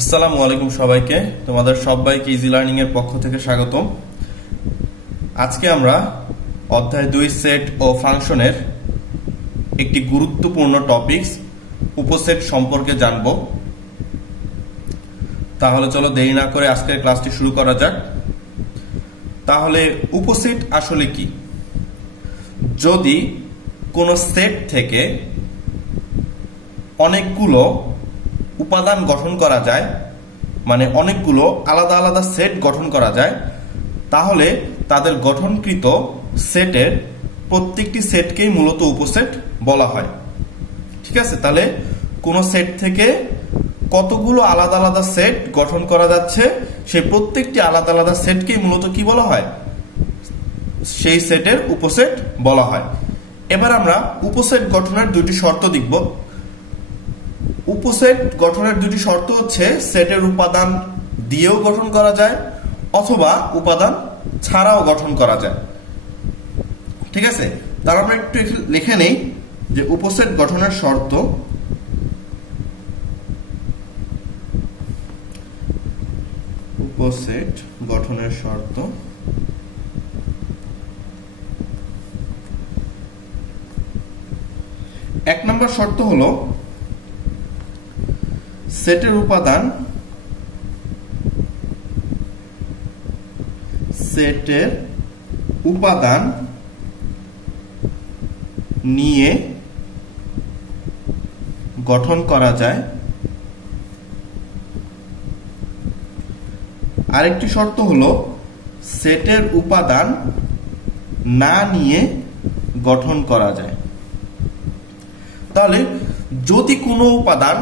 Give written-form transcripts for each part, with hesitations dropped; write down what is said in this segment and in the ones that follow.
আসসালামু আলাইকুম সবাইকে। তোমাদের সবাইকে ইজি লার্নিং এর পক্ষ থেকে স্বাগতম। আজকে আমরা অধ্যায় 2 সেট ও ফাংশনের একটি গুরুত্বপূর্ণ টপিকস উপসেট সম্পর্কে জানব। তাহলে চলো দেরি না করে আজকের ক্লাসটি শুরু করা যাক। তাহলে উপসেট আসলে কি? যদি কোনো সেট থেকে অনেকগুলো উপাদান গঠন করা যায়, মানে অনেকগুলো আলাদা আলাদা সেট গঠন করা যায়, তাহলে তাদের গঠনকৃত সেটের প্রত্যেকটি সেটকেই মূলত উপসেট বলা হয়। ঠিক আছে, তাহলে কোন সেট থেকে কতগুলো আলাদা আলাদা সেট গঠন করা যাচ্ছে, সেই প্রত্যেকটি আলাদা আলাদা সেটকেই মূলত কি বলা হয়? সেই সেটের উপসেট বলা হয়। এবার আমরা উপসেট গঠনের দুটি শর্ত দেখব। উপসেট গঠনের দুটি শর্ত হচ্ছে সেটের উপাদান দিয়েও গঠন করা যায় অথবা উপাদান ছাড়াও গঠন করা যায়। ঠিক আছে, তার আমরা একটু লিখে নেই যে উপসেট গঠনের শর্ত। উপসেট গঠনের শর্ত এক নম্বর শর্ত হলো সেটের উপাদান নিয়ে গঠন করা যায়। আরেকটি শর্ত হলো সেটের উপাদান না নিয়ে গঠন করা যায়। তাহলে যদি কোনো উপাদান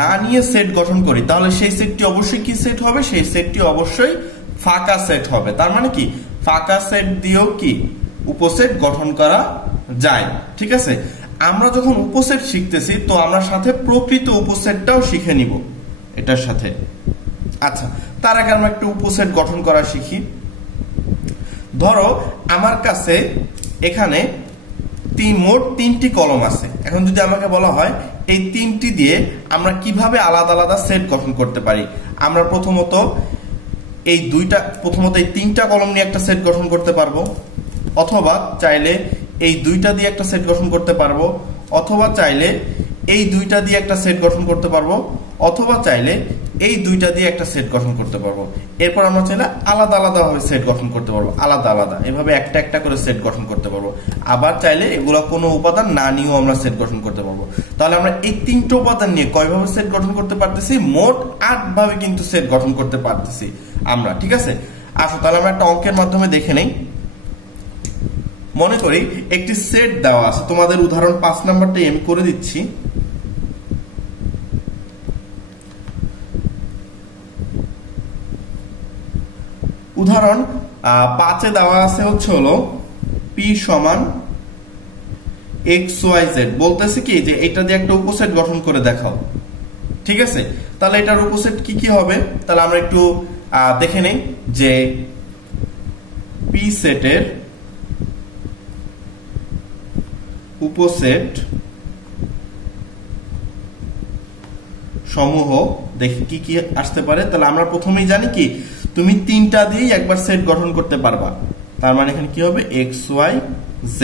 না নিয়ে সেট গঠন করি, তাহলে সেই সেটটি অবশ্যই কি সেট হবে? সেই সেটটি অবশ্যই ফাঁকা সেট হবে। তার মানে কি, ফাঁকা সেট দিয়েও কি উপসেট গঠন করা যায়। ঠিক আছে, আমরা যখন উপসেট শিখতেছি তো আমরা সাথে প্রকৃত উপসেটটাও শিখে নিব এটার সাথে। আচ্ছা, তার আগে আমরা একটা উপসেট গঠন করা শিখি। ধরো আমার কাছে এখানে মোট 3টি কলম আছে। এখন যদি আমাকে বলা হয় এই 3টি দিয়ে আমরা কিভাবে আলাদা আলাদা সেট গঠন করতে পারি, আমরা প্রথমত এই 3টা কলম নিয়ে একটা সেট গঠন করতে পারবো, অথবা চাইলে এই 2টা দিয়ে একটা সেট গঠন করতে পারবো, অথবা চাইলে এই 2টা দিয়ে একটা সেট গঠন করতে পারবো, অথবা চাইলে এই 2টা দিয়ে একটা সেট গঠন করতে পারবো। এরপর আমরা চাইলে আলাদা আলাদা ভাবে সেট গঠন করতে পারবো, আলাদা আলাদা এভাবে একটা একটা করে সেট গঠন করতে পারবো। আবার চাইলে এগুলো কোনো উপাদান না নিয়েও আমরা সেট গঠন করতে পারবো। তাহলে আমরা এই 3টা উপাদান নিয়ে কয়ভাবে সেট গঠন করতে পারতেছি? মোট 8 ভাবে কিন্তু সেট গঠন করতে পারতেছি আমরা। ঠিক আছে, আসো তাহলে আমরা একটা অঙ্কের মাধ্যমে দেখে নেই। মনে করি একটি সেট দেওয়া আছে, তোমাদের উদাহরণ 5 নাম্বারটা আমি করে দিচ্ছি। উদাহরণ 5-এ দেওয়া আছে হচ্ছে হলো p সমান xyz। বলতেছে কি যে এটা দিয়ে একটা উপসেট গঠন করে দেখাও। ঠিক আছে, তাহলে এটার উপসেট কি কি হবে? তাহলে আমরা একটু দেখে নেই যে p সেটের উপসেট সমূহ দেখি কি কি আসতে পারে। তাহলে আমরা প্রথমেই জানি কি, তুমি 3টা দিয়ে একবার সেট গঠন করতে পারবা। তার মানে এখানে কি হবে? xyz।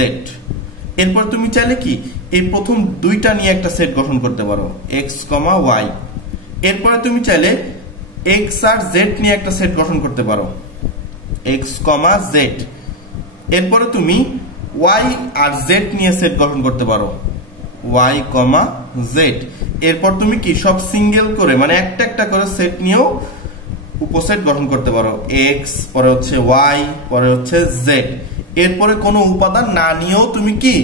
এরপর তুমি চাইলে কি এই প্রথম 2টা নিয়ে একটা সেট গঠন করতে পারো, x, y। এরপরে তুমি চাইলে x আর z নিয়ে একটা সেট গঠন করতে পারো, x, z। এরপরে তুমি y আর z নিয়ে সেট গঠন করতে পারো, y, z। এরপর তুমি কি সব সিঙ্গেল করে মানে একটা একটা করে সেট নিয়েও উপসেট গঠন করতে পারো, x, পরে হচ্ছে y, পরে হচ্ছে z। এরপরে কোনো উপাদান না নিয়েও তুমি কি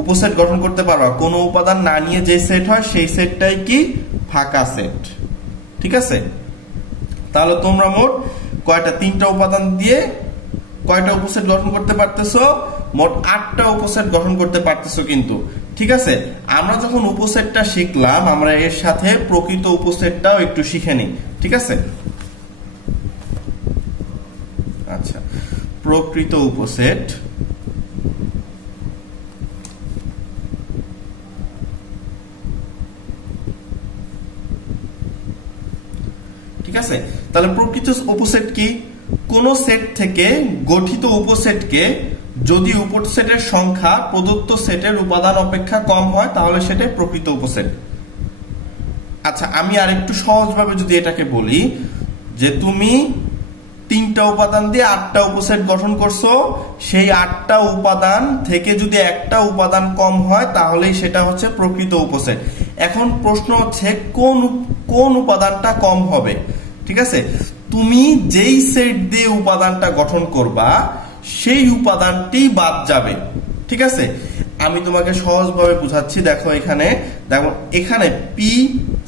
উপসেট গঠন করতে পারবা। কোনো উপাদান না নিয়ে যে সেট হয় সেই সেটটাই কি ফাঁকা সেট। ঠিক আছে, তাহলে তোমরা মোট কয়টা? 3টা উপাদান দিয়ে কয়টা উপসেট গঠন করতে পারতেছো? মোট 8টা উপসেট গঠন করতে পারতেছো কিন্তু। ঠিক আছে, আমরা যখন উপসেটটা শিখলাম, আমরা এর সাথে প্রকৃত উপসেটটাও একটু শিখে নিই। ঠিক আছে, আচ্ছা, প্রকৃত উপসেট ঠিক আছে? তাহলে প্রকৃত উপসেট কি? কোন সেট থেকে গঠিত উপসেটকে যদি উপসেটের সংখ্যা প্রদত্ত সেটের উপাদান অপেক্ষা কম হয় তাহলে সেটাই প্রকৃত উপসেট। আচ্ছা, আমি আরেকটু সহজভাবে যদি এটাকে বলি যে তুমি 3টা উপাদান দিয়ে 8টা উপসেট গঠন করছো, সেই 8টা উপাদান থেকে যদি একটা উপাদান কম হয় তাহলেই সেটা হচ্ছে প্রকৃত উপসেট। এখন প্রশ্ন হচ্ছে কোন উপাদানটা কম হবে? ঠিক আছে, তুমি যেই সেট দিয়ে উপাদানটা গঠন করবা সেই উপাদানটি বাদ যাবে। ঠিক আছে, আমি তোমাকে সহজভাবে বুঝাচ্ছি। দেখো এখানে পি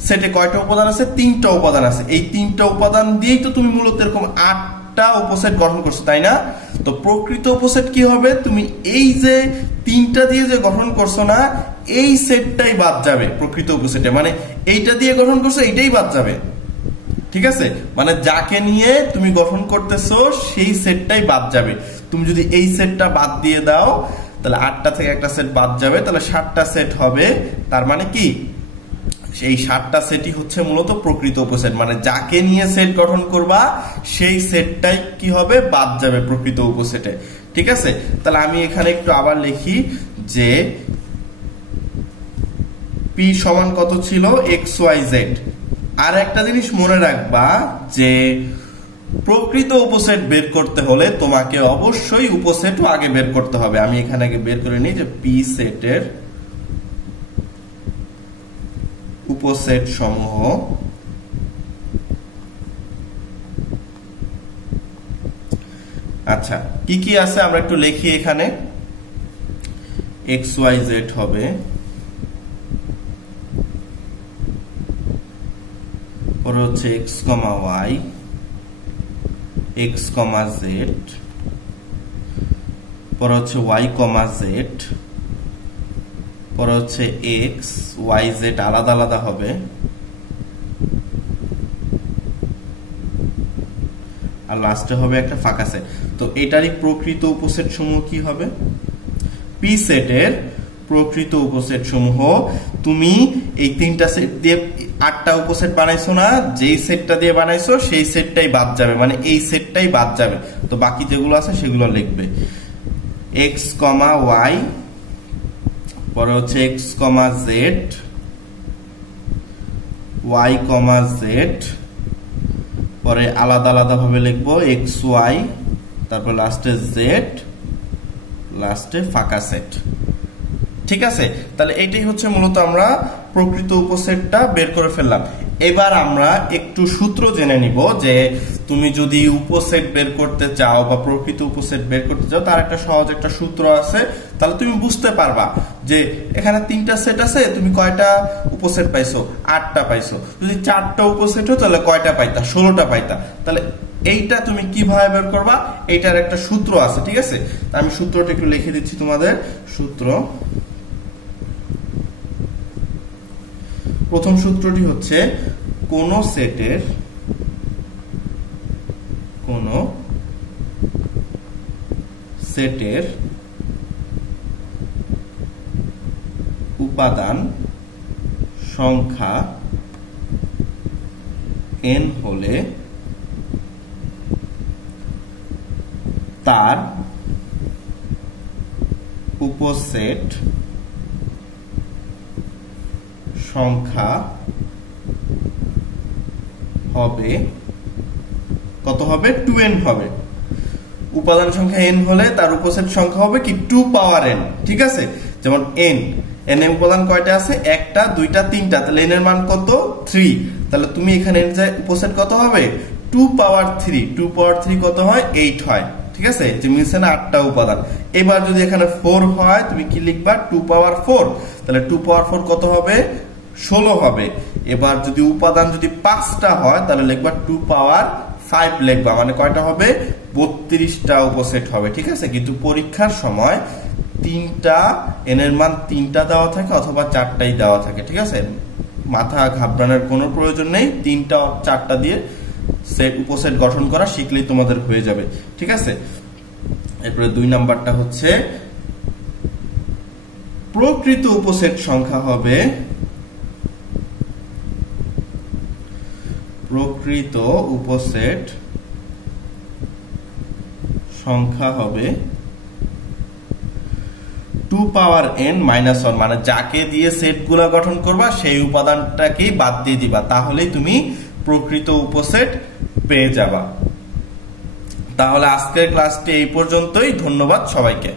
সেটে কয়টা উপাদান আছে? 3টা উপাদান আছে। এই 3টা উপাদান দিয়েই তো তুমি মূলত এরকম 8টা উপসেট গঠন করছো, তাই না? তো প্রকৃত উপসেট কি হবে? তুমি এই যে 3টা দিয়ে যে গঠন করছো না, এই সেটটাই বাদ যাবে প্রকৃত উপসেটে। মানে এইটা দিয়ে গঠন করছো, এইটাই বাদ যাবে। ঠিক আছে, মানে যাকে নিয়ে তুমি গঠন করতেছো সেই সেটটাই বাদ যাবে। তুমি যদি এই সেটটা বাদ দিয়ে দাও তাহলে 8টা থেকে একটা সেট বাদ যাবে, তাহলে 7টা সেট হবে। তার মানে কি সেই 7টা সেটই হচ্ছে মূলত প্রকৃত উপসেট। মানে যাকে নিয়ে সেট গঠন করবা সেই সেটটাই কি হবে? বাদ যাবে প্রকৃত উপসেটে। ঠিক আছে, তাহলে আমি এখানে একটু আবার লিখি যে পি সমান কত ছিল? XYZ। আর একটা জিনিস মনে রাখবা যে প্রকৃত উপসেট বের করতে হলে তোমাকে অবশ্যই উপসেটও আগে বের করতে হবে। আমি এখানে আগে বের করে নিই যে পি সেটের উপসেট সমূহ আচ্ছা কি কি আছে আমরা একটু লিখি। এখানে XYZ হবে, পরে হচ্ছে X, Y, X, Z, পরে হচ্ছে Y, Z, পরে হচ্ছে X, Y, Z আলাদা আলাদা হবে, আর লাস্টে হবে একটা ফাঁকা সেট। তো এটারই প্রকৃত উপসেট সমূহ কি হবে? পি সেটের প্রকৃত উপসেট সমূহ তুমি এই 3টা সেট দিয়ে 8টা উপসেট বানাইছো না, যেই সেটটা দিয়ে বানাইছো সেই সেটটাই বাদ যাবে, মানে এই সেটটাই বাদ যাবে। তো বাকি যেগুলো আছে সেগুলো লিখবে। X, Y, পরে হচ্ছে X, Z, Y, Z, পরে আলাদা আলাদা ভাবে লিখবো XY, তারপর লাস্টে Z, লাস্টে ফাঁকা সেট। ঠিক আছে, তাহলে এটাই হচ্ছে মূলত আমরা প্রকৃত উপসেটটা বের করে ফেললাম। এবার আমরা একটু সূত্র জেনে নিব যে তুমি যদি উপসেট বের করতে চাও বা প্রকৃত উপসেট বের করতে চাও তার একটা সহজ একটা সূত্র আছে। তাহলে তুমি বুঝতে পারবা যে এখানে 3টা সেট আছে, তুমি কয়টা উপসেট পাইছো? 8টা পাইছো। যদি 4টা উপসেট হতো তাহলে কয়টা পাইতা? 16টা পাইতা। তাহলে এইটা তুমি কিভাবে বের করবা? এইটার একটা সূত্র আছে। ঠিক আছে, আমি সূত্রটা একটু লিখে দিচ্ছি তোমাদের। সূত্র, প্রথম সূত্রটি হচ্ছে কোন সেটের উপাদান সংখ্যা n হলে তার উপসেট সংখ্যা হবে কত? হবে 2n হবে। উপাদান সংখ্যা n হলে তার উপসেট সংখ্যা হবে কি? 2 পাওয়ার n। ঠিক আছে, যেমন n এর উপাদান কয়টা আছে? 1টা, 2টা, 3টা, তাহলে n এর মান কত? 3। তাহলে তুমি এখানে এর যে উপসেট কত হবে? 2 পাওয়ার 3। 2 পাওয়ার 3 কত হয়? 8 হয়। ঠিক আছে, যে মিলছে না 8টা উপাদান। এবার যদি এখানে 4 হয় তুমি কি লিখবা? 2 পাওয়ার 4। তাহলে 2 পাওয়ার 4 কত হবে? 16 হবে। এবার যদি উপাদান যদি 5টা হয় তাহলে লিখবা 2 পাওয়ার 5 লিখবা, মানে কয়টা হবে? 32টা উপসেট হবে। ঠিক আছে, কিন্তু পরীক্ষার সময় 3টা n এর মান 3টা দেওয়া থাকে অথবা 4টাই দেওয়া থাকে। ঠিক আছে, মাথা ঘাবড়ানোর কোনো প্রয়োজন নেই। 3টা 4টা দিয়ে সেট উপসেট গঠন করা শিখলেই তোমাদের হয়ে যাবে। ঠিক আছে, এরপরে 2 নাম্বারটা হচ্ছে প্রকৃত উপসেট সংখ্যা হবে প্রকৃত উপসেট সংখ্যা হবে 2 পাওয়ার n মাইনাস 1, মানে যাকে দিয়ে সেটগুলো গঠন করবা সেই উপাদানটাকেই বাদ দিয়ে দিবা, তাহলেই তুমি প্রকৃত উপসেট পেয়ে যাবা। তাহলে আজকের ক্লাসটি এই পর্যন্তই। ধন্যবাদ সবাইকে।